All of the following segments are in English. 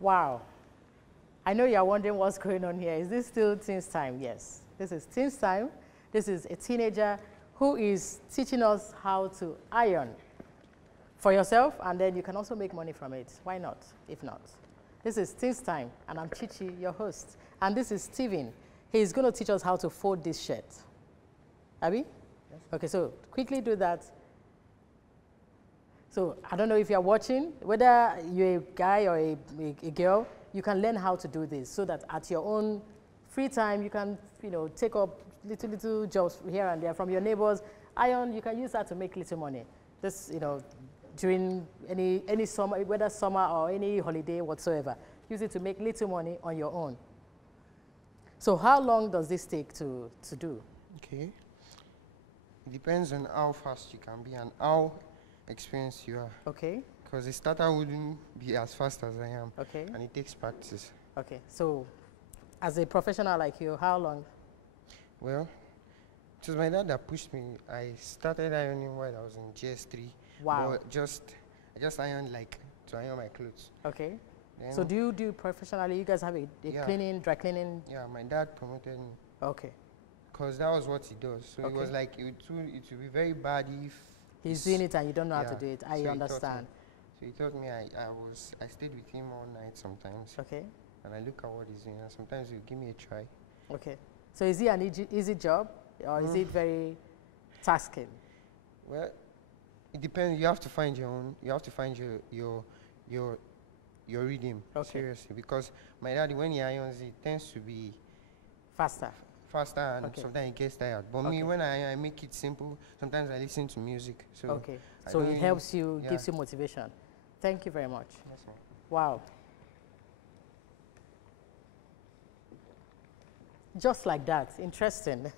Wow. I know you're wondering what's going on here. Is this still Teens Time? Yes. This is Teens Time. This is a teenager who is teaching us how to iron for yourself, and then you can also make money from it. Why not, if not? This is Teens Time, and I'm Chichi, your host. And this is Steven. He's going to teach us how to fold this shirt. Abi? Yes. Okay, so quickly do that. So I don't know if you're watching, whether you're a guy or a girl, you can learn how to do this so that at your own free time, you can, take up little jobs here and there from your neighbors. Iron, you can use that to make little money. This, during any summer, whether summer or any holiday whatsoever, use it to make little money on your own. So how long does this take to do? Okay. It depends on how fast you can be and how experienced you are. Okay. Because the starter wouldn't be as fast as I am. Okay. And it takes practice. Okay. So as a professional like you, how long? Well, it was my dad that pushed me. I started ironing while I was in GS3. Wow. But I just ironed to iron my clothes. Okay. Then So do you do professionally? You guys have a Yeah. cleaning, dry cleaning? Yeah, my dad promoted me. Okay. Because that was what he does. So Okay. it was like, it would be very bad if He's doing it and you don't know how to Yeah. do it. So I he taught me. understand. So he taught me. I stayed with him all night sometimes, Okay. and I look at what he's doing. And sometimes he'll give me a try. Okay. So is it an easy job or is it very tasking? Well, it depends. You have to find your own. You have to find your rhythm. Okay. Seriously, because my dad, when he irons, it tends to be Faster. faster, and Okay. sometimes he gets tired. But Okay. me, when I make it simple, sometimes I listen to music. So Okay. I So don't it really- helps you, yeah. gives you motivation. Thank you very much. Yes, sir. Wow. Just like that. Interesting.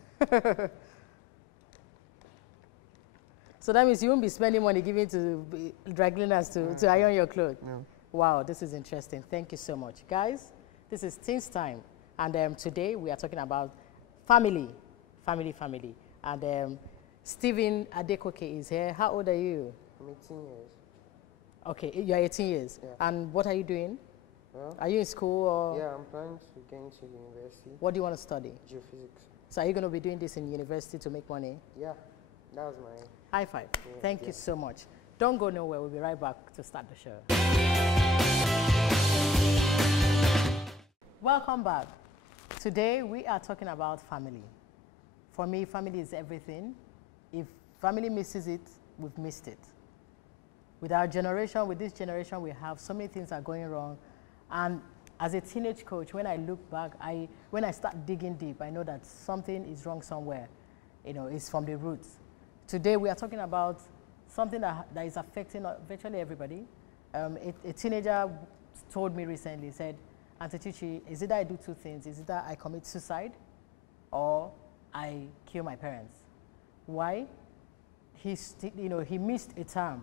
So that means you won't be spending money giving to dry cleaners to iron your clothes. No. Wow, this is interesting. Thank you so much. Guys, this is Teens Time. And today we are talking about family. And Steven Adekoke is here. How old are you? I'm 18 years. Okay, you're 18 years. Yeah. And what are you doing? Well, Are you in school or yeah, I'm planning to get into university, what do you want to study? geophysics. So are you going to be doing this in university to make money? Yeah, that was my. High five. Yeah, Thank yeah. you so much. Don't go nowhere. We'll be right back to start the show. Welcome back. Today we are talking about family. For me, family is everything. If family misses it, we've missed it. With our generation, with this generation, we have so many things are going wrong. And as a teenage coach, when I look back, when I start digging deep, I know that something is wrong somewhere. It's from the roots. Today we are talking about something that is affecting virtually everybody. A teenager told me recently, said, Auntie Chichi, is it that I do two things? Is it that I commit suicide or I kill my parents? Why? He missed a term.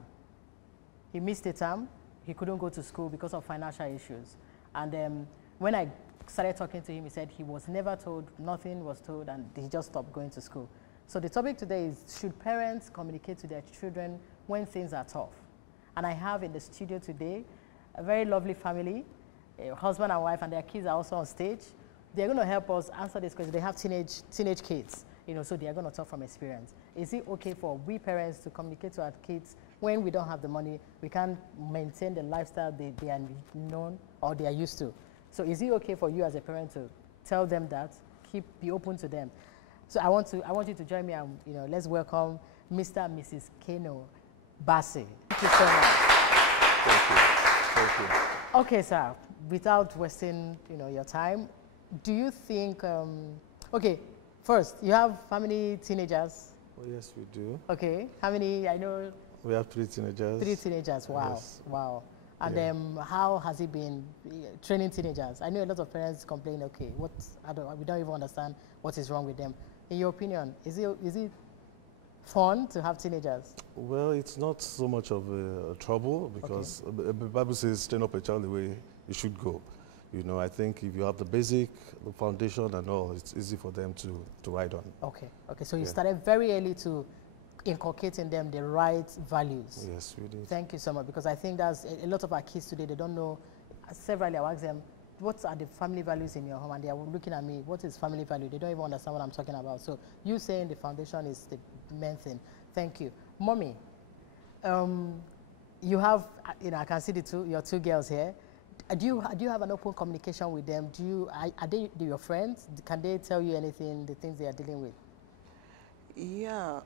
He missed a term. He couldn't go to school because of financial issues. And when I started talking to him, he said he was never told, nothing was told, and he just stopped going to school. So the topic today is, should parents communicate to their children when things are tough? And I have in the studio today a very lovely family, a husband and wife, and their kids are also on stage. They're going to help us answer this question. They have teenage kids, so they're going to talk from experience. Is it okay for we parents to communicate to our kids when we don't have the money, we can't maintain the lifestyle they are known or they are used to? So is it okay for you as a parent to tell them that, be open to them? So I want you to join me and let's welcome Mr. and Mrs. Keno Bassey. Thank you so much. Thank you. Okay, sir. Without wasting your time, do you think? Okay, first you have family teenagers. Oh, yes, we do. Okay, how many? I know. We have 3 teenagers. 3 teenagers. Wow, Yes. wow. And Yeah. how has it been training teenagers? I know a lot of parents complain. Okay, we don't even understand what is wrong with them. In your opinion, is it fun to have teenagers? Well, it's not so much of a trouble because the Bible says, train up a child the way he should go. I think if you have the basic, the foundation and all, it's easy for them to ride on. Okay, so you Yeah. started very early to inculcate in them the right values. Yes, we did. Thank you so much, because I think that's a lot of our kids today, they don't know severally I ask them, what are the family values in your home? And they are looking at me, what is family value? They don't even understand what I'm talking about. So you saying the foundation is the main thing. Thank you. Mommy, you have, I can see your two girls here. Do you have an open communication with them? Are they your friends? Can they tell you anything, the things they are dealing with? Yeah,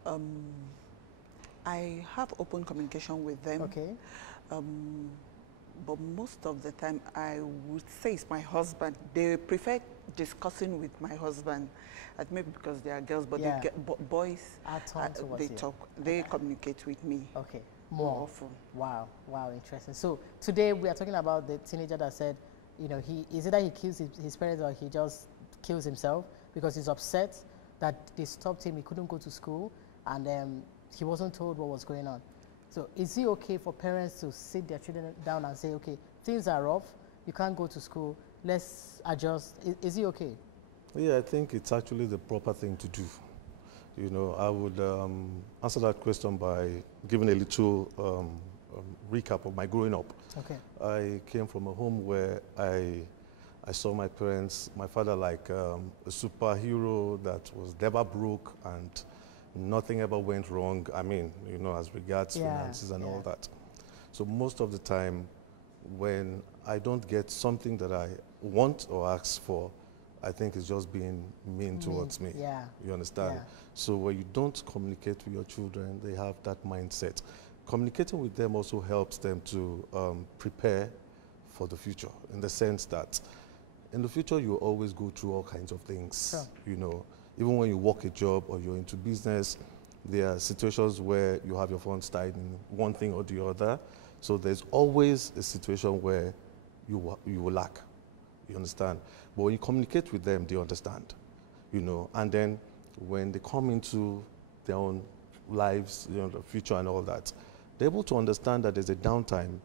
I have open communication with them. Okay. But most of the time, I would say it's my husband. They prefer discussing with my husband, maybe because they are girls, but yeah. Boys, they talk, they communicate with me. Okay, more often. Wow, interesting. So today we are talking about the teenager that said, is either he kills his parents or he just kills himself because he's upset that they stopped him, he couldn't go to school, and he wasn't told what was going on. So is it okay for parents to sit their children down and say, okay, things are rough, you can't go to school, let's adjust? Is it okay? Yeah, I think it's actually the proper thing to do. I would answer that question by giving a little recap of my growing up. Okay. I came from a home where I saw my parents, my father like a superhero that was never broke and nothing ever went wrong. I mean, as regards finances and all that. So most of the time, when I don't get something that I want or ask for, I think it's just being mean towards me. Yeah. You understand? Yeah. So when you don't communicate with your children, they have that mindset. Communicating with them also helps them to prepare for the future, in the sense that in the future you always go through all kinds of things. Sure. Even when you work a job or you're into business, there are situations where you have your funds tied in one thing or the other. So there's always a situation where you will lack. You understand? But when you communicate with them, they understand. And then when they come into their own lives, the future and all that, they're able to understand that there's a downtime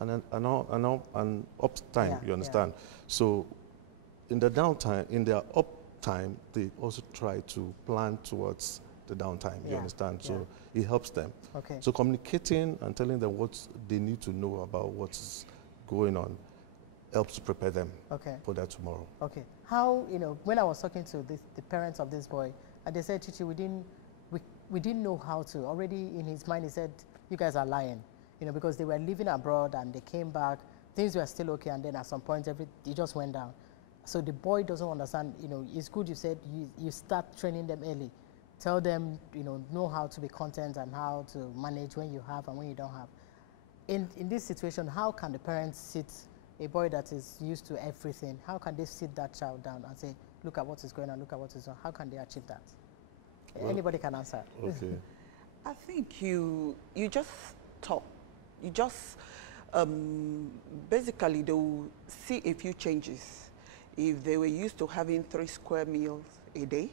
and an up time. You understand? Yeah. So in the downtime, in their up time, they also try to plan towards the downtime. You understand? So it helps them. Okay. So communicating and telling them what they need to know about what's going on helps to prepare them for their tomorrow. Okay. How, when I was talking to the parents of this boy, and they said, Chichi, we didn't know how to. Already in his mind, he said, you guys are lying, because they were living abroad and they came back, things were still okay, and then at some point, it just went down. So the boy doesn't understand, it's good you said you start training them early. Tell them, know how to be content and how to manage when you have and when you don't have. In this situation, how can the parents sit a boy that is used to everything, how can they sit that child down and say, look at what is going on, look at what is on? How can they achieve that? Well, anybody can answer. Okay. I think you just talk. You just, basically, they will see a few changes. If they were used to having 3 square meals a day,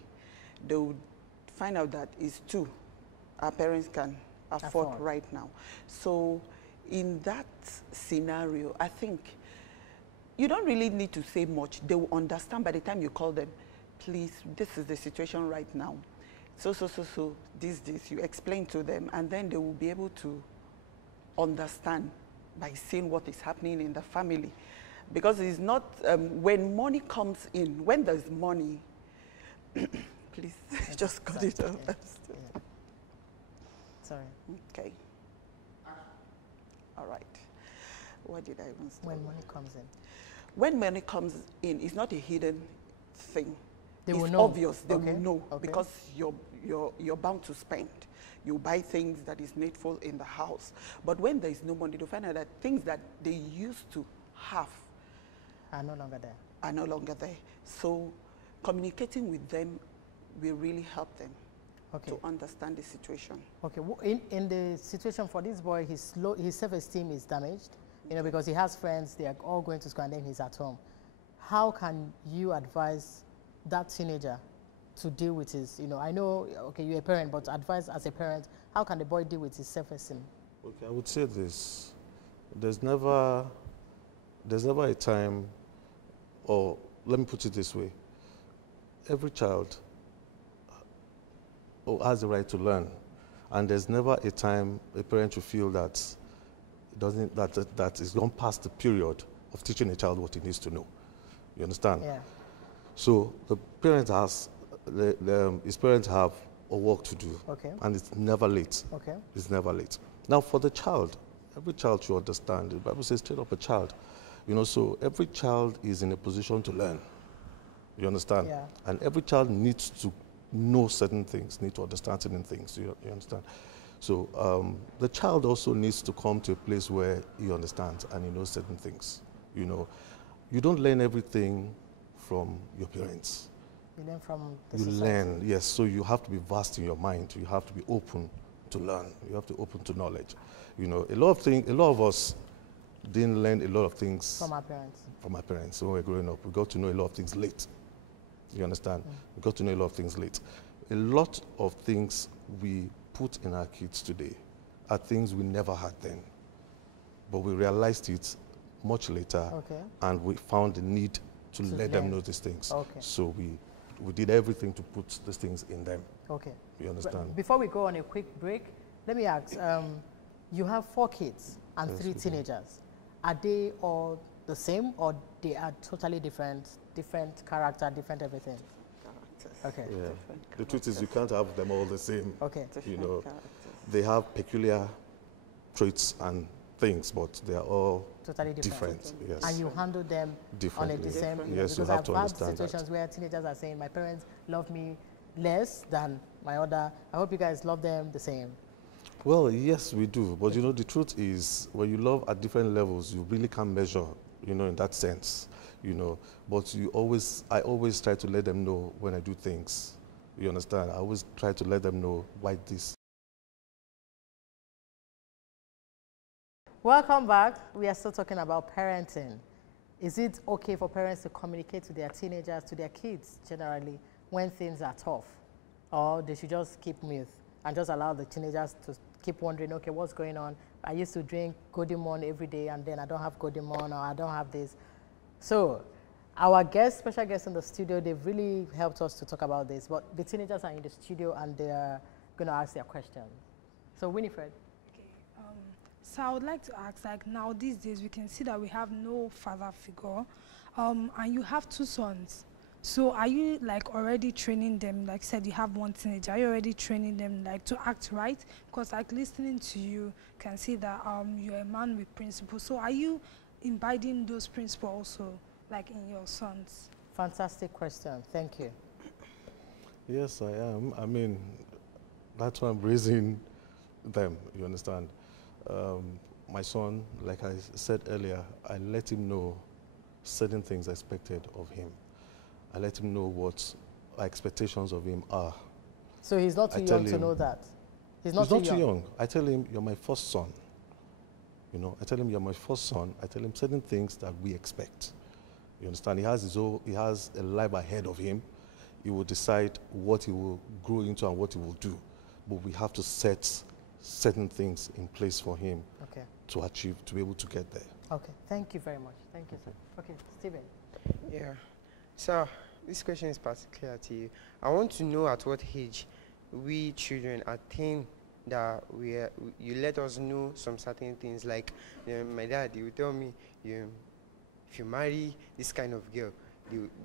they would find out that it's 2 our parents can afford right now. So in that scenario, I think you don't really need to say much. They will understand by the time you call them, please, this is the situation right now. So, this, you explain to them, and then they will be able to understand by seeing what is happening in the family. Because it's not, when money comes in, when there's money, please, just cut it off. Yeah. Sorry. Okay. All right. What did I even say? When money comes in. When money comes in, it's not a hidden thing. They it's will know. Obvious. They will know because you're bound to spend. You buy things that is needful in the house. But when there is no money, you find out that things that they used to have are no longer there. Are no longer there. So communicating with them will really help them to understand the situation. Okay. In the situation for this boy, his self-esteem is damaged, because he has friends, they are all going to school and then he's at home. How can you advise that teenager to deal with his, I know, you're a parent, but advise as a parent, how can the boy deal with his self-esteem? Okay, I would say this. There's never a time, or let me put it this way. Every child has the right to learn. And there's never a time a parent should feel that it's gone past the period of teaching a child what he needs to know. You understand? Yeah. So the parent his parents have a work to do. Okay. And it's never late. Okay. It's never late. Now for the child, every child should understand. The Bible says train up a child. You know, so every child is in a position to learn. You understand? Yeah. And every child needs to know certain things, need to understand certain things. You understand? So the child also needs to come to a place where he understands and he knows certain things. You know, you don't learn everything from your parents. You learn from the You society. learn, yes. So you have to be vast in your mind. You have to be open to learn. You have to be open to knowledge. You know, a lot of us didn't learn a lot of things From our parents. from our parents when we were growing up. We got to know a lot of things late. You understand? We got to know a lot of things late. A lot of things we put in our kids today are things we never had then. But we realized it much later, Okay. and we found the need to let them learn. know these things. Okay. So we did everything to put these things in them. Okay. You understand? Before we go on a quick break, let me ask, you have 4 kids and Yes, 3 we do. teenagers. Are they all the same, or they are totally different character, different everything? Characters. Okay. Yeah. Different The truth is, you characters. can't have them all the same. Okay. Different know, characters. They have peculiar traits and things, but they are all Totally different. different. Yes. And you handle them on a Differently. decent, Different. Yes, you because have I've to had understand that. situations where teenagers are saying, my parents love me less than my other. I hope you guys love them the same. Well, yes, we do. But you know, the truth is, when you love at different levels, you really can't measure, you know, in that sense, you know. But I always try to let them know when I do things. You understand? I always try to let them know why this. Welcome back. We are still talking about parenting. Is it okay for parents to communicate to their teenagers, to their kids generally, when things are tough? Or they should just keep mute and just allow the teenagers to keep wondering, okay, what's going on? I used to drink Golden Morn every day, and then I don't have Golden Morn, or I don't have this. So our special guests in the studio, they've really helped us to talk about this. But the teenagers are in the studio, and they're going to ask their questions. So Winifred. So I would like to ask, like now these days we can see that we have no father figure, and you have 2 sons. So are you like already training them? Like you said, you have 1 teenager. Are you already training them like to act right? Because like listening to you can see that you're a man with principles. So are you imbibing those principles also, like in your sons? Fantastic question. Thank you. Yes, I am. I mean, that's why I'm raising them, you understand? My son, like I said earlier, I let him know certain things expected of him. I let him know what our expectations of him are. So he's not too I tell young to him- know that. He's He's not too young. I tell him, you're my first son. You know, I tell him, you're my first son. I tell him certain things that we expect. You understand? He has a life ahead of him. He will decide what he will grow into and what he will do. But we have to set certain things in place for him Okay. to achieve, to be able to get there. Okay. Thank you very much. Thank you, sir. Okay, Stephen. Yeah. So, this question is particular to you. I want to know at what age we children attain that you let us know some certain things. Like, my dad, he would tell me, if you marry this kind of girl,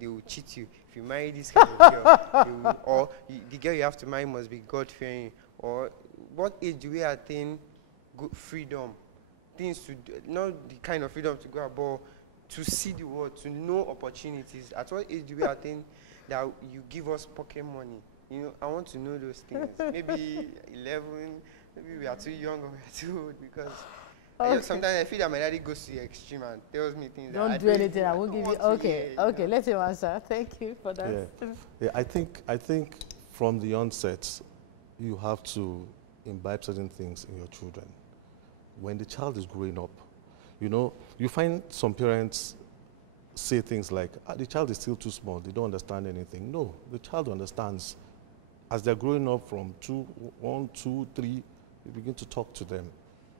they will cheat you. If you marry this kind of girl, the girl you have to marry must be God-fearing. Or what age do we attain good freedom? Things to do, not the kind of freedom to go abroad, to see the world, to know opportunities. At what age do we attain that you give us pocket money? You know, I want to know those things. Maybe 11, maybe we are too young or we are too old, because sometimes I feel that my daddy goes to the extreme and tells me things that I Don't do anything. I don't won't give you. want to Okay. hear, Okay. know. Let him answer. Thank you for that. Yeah, I think from the onset, you have to imbibe certain things in your children. When the child is growing up, you know, you find some parents say things like, the child is still too small, they don't understand anything. No, the child understands. As they're growing up from 1, 2, 3, you begin to talk to them.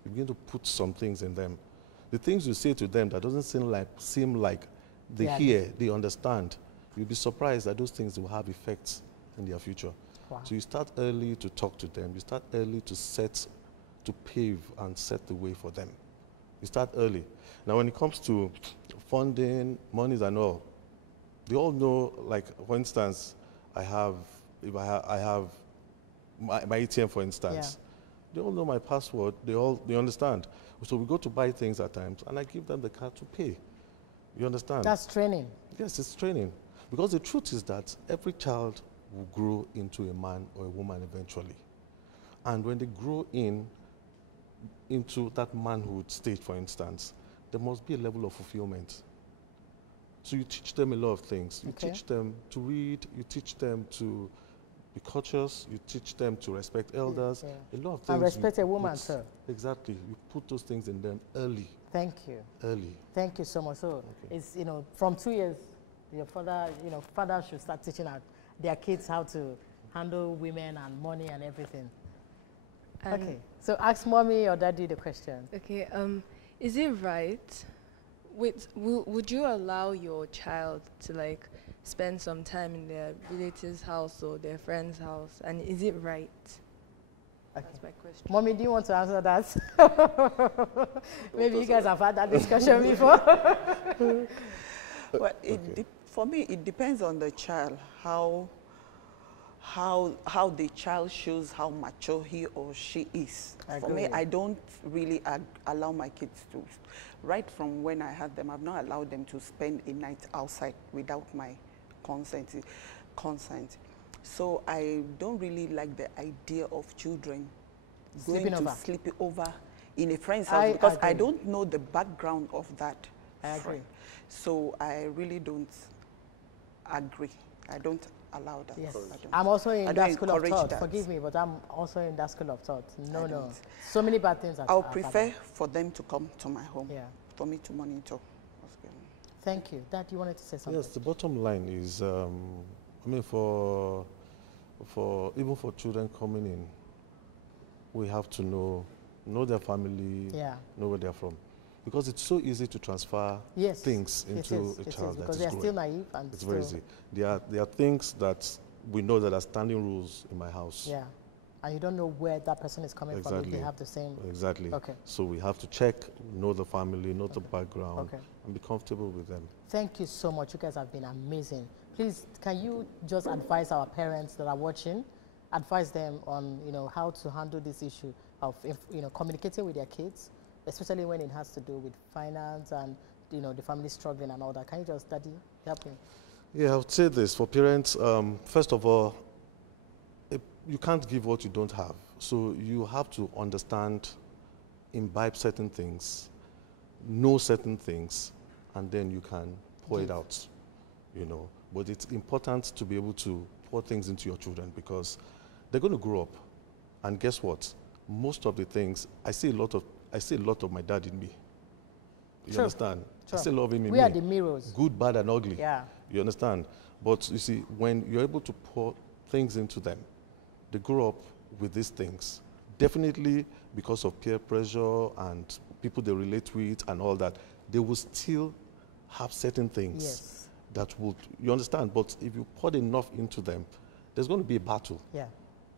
You begin to put some things in them. The things you say to them that doesn't seem like they Yeah. hear, they understand. You'll be surprised that those things will have effects in their future. Wow. So you start early to talk to them. You start early to pave and set the way for them. You start early. Now, when it comes to funding, monies and all. They all know, like, for instance, I have my ATM, for instance. They all know my password. They understand. So we go to buy things at times, and I give them the card to pay. You understand? That's training. Yes, it's training. Because the truth is that every child will grow into a man or a woman eventually. And when they grow into that manhood stage, for instance, there must be a level of fulfillment. So you teach them a lot of things. You teach them to read, you teach them to be courteous, you teach them to respect elders. A lot of things. And respect a woman, sir. Exactly. You put those things in them early. Thank you. Early. Thank you so much. So it's, from 2 years, your father, fathers should start teaching their kids how to handle women and money and everything. Okay. So ask mommy or daddy the question. Okay. Is it right? Would you allow your child to spend some time in their relative's house or their friend's house? And is it right? Okay. That's my question. Mommy, do you want to answer that? Maybe you guys have had that discussion before. Well, for me, it depends on the child, how the child shows how mature he or she is. For me, I don't really allow my kids to, right from when I had them, I've not allowed them to spend a night outside without my consent. So I don't really like the idea of children going to sleep over in a friend's house because I don't know the background of that friend. So I really don't agree. I don't allow that. Yes. I'm also in that school of thought. That. Forgive me, but I'm also in that school of thought. No. So many bad things. I would prefer for them to come to my home for me to monitor. Thank you. Dad, you wanted to say something? Yes, the bottom line is, even for children coming in, we have to know their family, know where they're from. Because it's so easy to transfer things into a child that because is they're growing. still naive. And it's very easy. There are things that we know that are standing rules in my house. Yeah. And you don't know where that person is coming from if they have the same. Exactly. Okay. So we have to check, know the family, know the background, and be comfortable with them. Thank you so much. You guys have been amazing. Please, can you just advise our parents that are watching, advise them on how to handle this issue of communicating with their kids, especially when it has to do with finance and the family struggling and all that. Can you just, Daddy, help me? Yeah, I would say this for parents. First of all, you can't give what you don't have. So you have to understand, imbibe certain things, know certain things, and then you can pour it out, But it's important to be able to pour things into your children because they're going to grow up. And guess what? Most of the things, I see a lot of my dad in me. You understand? I still love him in me. We are the mirrors. Good, bad, and ugly. Yeah. You understand? But you see, when you're able to pour things into them, they grow up with these things. Definitely because of peer pressure and people they relate with and all that, they will still have certain things that would, you understand? But if you pour enough into them, there's going to be a battle. Yeah.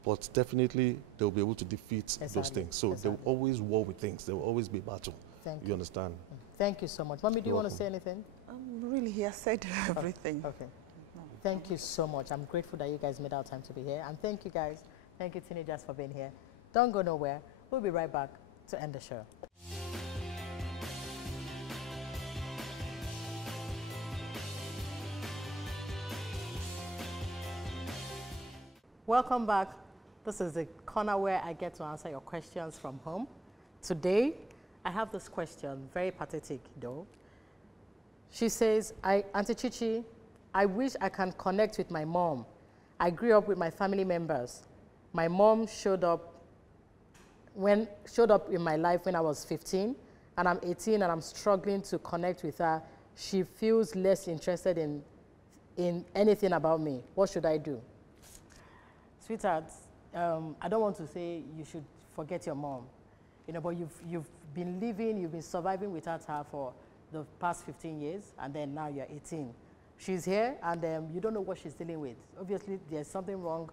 But definitely they'll be able to defeat those things. So they will always war with things. There will always be battle. Thank you. You understand? Thank you so much. Mommy, do you want to say anything? Really, he has said everything. Okay. Thank you so much. I'm grateful that you guys made our time to be here. And thank you guys. Thank you, teenagers, for being here. Don't go nowhere. We'll be right back to end the show. Welcome back. This is the corner where I get to answer your questions from home. Today, I have this question, very pathetic though. She says, Auntie Chichi, I wish I can connect with my mom. I grew up with my family members. My mom showed up in my life when I was 15, and I'm 18 and I'm struggling to connect with her. She feels less interested in anything about me. What should I do? Sweetheart, I don't want to say you should forget your mom, but you've been living, you've been surviving without her for the past 15 years, and then now you're 18. She's here, and you don't know what she's dealing with. Obviously, there's something wrong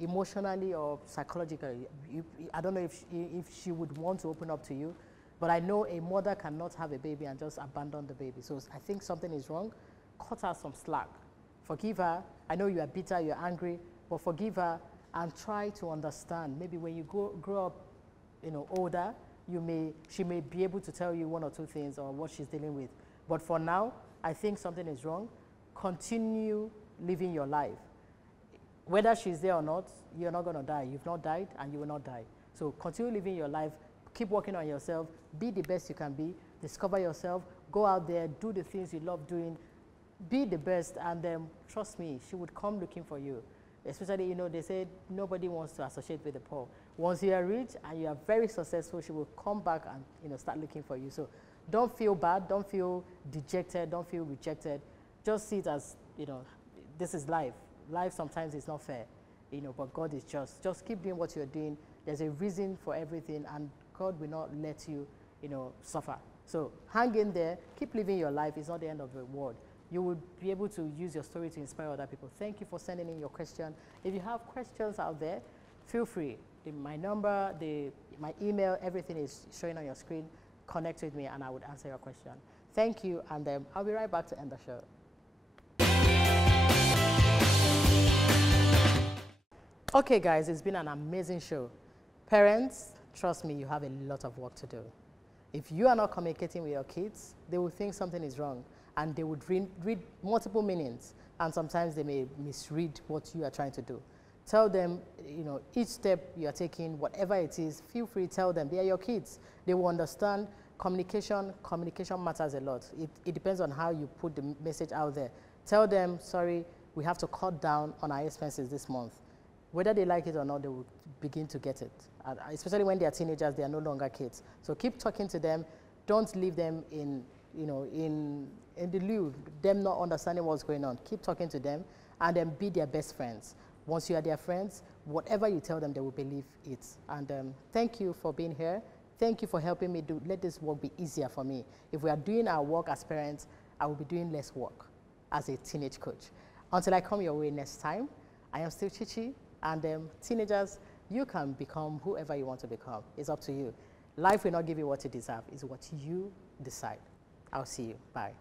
emotionally or psychologically. I don't know if she would want to open up to you. But I know a mother cannot have a baby and just abandon the baby. So I think something is wrong. Cut her some slack. Forgive her. I know you are bitter, you're angry, but forgive her and try to understand. Maybe when you grow up, older, she may be able to tell you one or two things or what she's dealing with. But for now, I think something is wrong. Continue living your life. Whether she's there or not, you're not going to die. You've not died and you will not die. So continue living your life. Keep working on yourself. Be the best you can be. Discover yourself. Go out there. Do the things you love doing. Be the best. And trust me, she would come looking for you. Especially, they say nobody wants to associate with the poor. Once you are rich and you are very successful, she will come back and start looking for you. So don't feel bad. Don't feel dejected. Don't feel rejected. Just see it as, this is life. Life sometimes is not fair, but God is just. Just keep doing what you're doing. There's a reason for everything, and God will not let you, suffer. So hang in there. Keep living your life. It's not the end of the world. You will be able to use your story to inspire other people. Thank you for sending in your question. If you have questions out there, feel free. My number, my email, everything is showing on your screen. Connect with me, and I would answer your question. Thank you, and I'll be right back to end the show. Okay, guys, it's been an amazing show. Parents, trust me, you have a lot of work to do. If you are not communicating with your kids, they will think something is wrong, and they would read multiple meanings, and sometimes they may misread what you are trying to do. Tell them, each step you are taking, whatever it is, feel free to tell them. They are your kids. They will understand. Communication matters a lot. It depends on how you put the message out there. Tell them, sorry, we have to cut down on our expenses this month. Whether they like it or not, they will begin to get it. Especially when they are teenagers, they are no longer kids. So keep talking to them. Don't leave them in the loop, them not understanding what's going on. Keep talking to them, and then be their best friends. Once you are their friends, whatever you tell them, they will believe it. And thank you for being here. Thank you for helping me let this work be easier for me. If we are doing our work as parents, I will be doing less work as a teenage coach. Until I come your way next time, I am still Chichi, and teenagers, you can become whoever you want to become. It's up to you. Life will not give you what you deserve. It's what you decide. I'll see you. Bye.